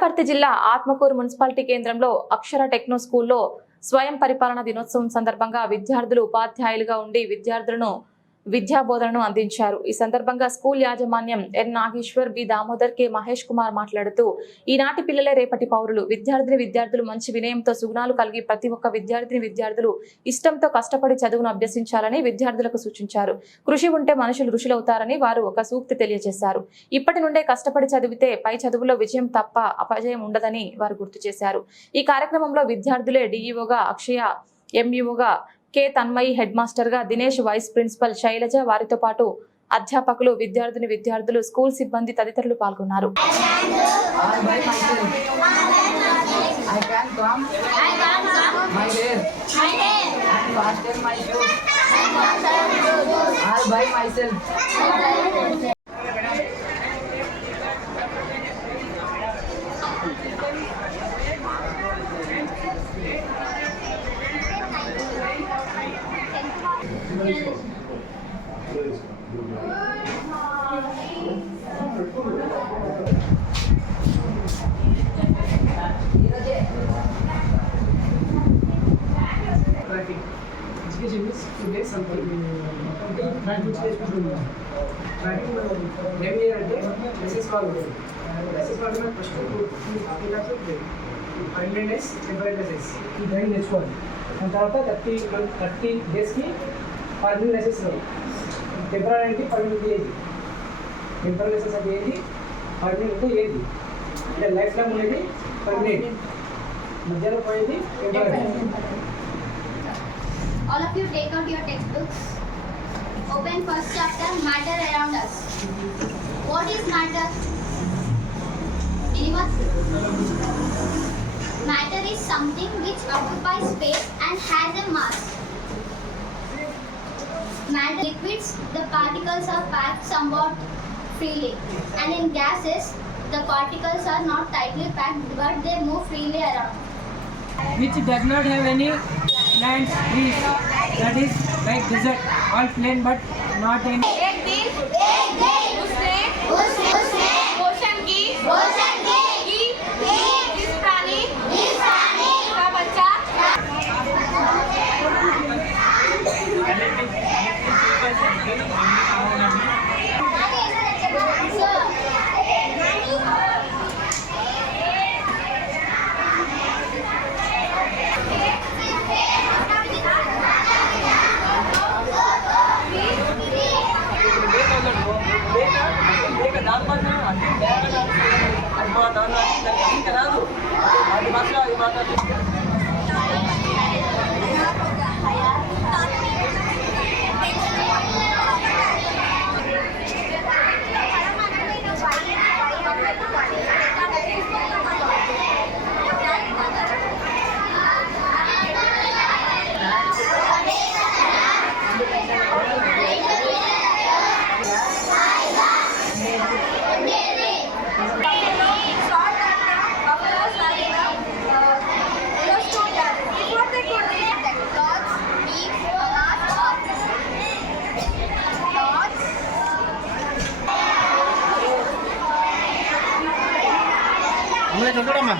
వనపర్తి జిల్లా ఆత్మకూరు మున్సిపాలిటీ కేంద్రంలో అక్షర టెక్నో స్కూల్లో స్వయం పరిపాలన దినోత్సవం సందర్భంగా విద్యార్థులు ఉపాధ్యాయులుగా ఉండి విద్యార్థులను విద్యా బోధనను అందించారు. ఈ సందర్భంగా స్కూల్ యాజమాన్యం N Nageshwar B Damodar K Mahesh Kumar మాట్లాడుతూ ఈనాటి పిల్లలే రేపటి పౌరులు. విద్యార్థిని విద్యార్థులు మంచి వినయంతో సుగుణాలు కలిగి ప్రతి ఒక్క విద్యార్థిని విద్యార్థులు ఇష్టంతో కష్టపడి చదువును అభ్యసించాలని విద్యార్థులకు సూచించారు. కృషి ఉంటే మనుషులు ఋషులవుతారని వారు ఒక సూక్తి తెలియజేశారు. ఇప్పటి నుండే కష్టపడి చదివితే పై చదువులో విజయం తప్ప అపజయం ఉండదని వారు గుర్తు చేశారు. ఈ కార్యక్రమంలో విద్యార్థులే డిఈఓగా అక్షయ ఎంఈఓగా కె తన్మయి హెడ్ మాస్టర్గా దినేష్ వైస్ ప్రిన్సిపల్ శైలజ వారితో పాటు అధ్యాపకులు విద్యార్థిని విద్యార్థులు స్కూల్ సిబ్బంది తదితరులు పాల్గొన్నారు by myself. చేయాలంటే మెసేజ్ కాల్ ఉంటుంది మెసేజ్ కాల్ మీద ఫస్ట్ ఫిఫ్టీ ల్యాక్స్ ఉంటుంది హండ్రెడ్ డేస్ టెంపరీ డేసెస్ ఈ డ్రైవింగ్ నేర్చుకోవాలి దాని తర్వాత థర్టీ థర్టీ డేస్కి పర్మనెంట్ లైసెన్స్ టెంపరీ అంటే పర్మనెంట్ ఏది టెంపరీ లైసెన్స్ అంటే ఏది పర్మనెంట్ అంటే ఏది అంటే లైఫ్ లాంగ్ ఉండేది పర్మనెంట్ మధ్యలో పోయేది temporary All of you take out your textbooks. Open first chapter, matter around us. What is matter? Anyone? Matter is something which occupies space and has a mass. Matter liquids, the particles are packed somewhat freely. And in gases, the particles are not tightly packed but they move freely around. which does not have any lands, trees, that is like desert, all plain but not any. చూడమ్మా ದೊಡ್ಡಮ್ಮ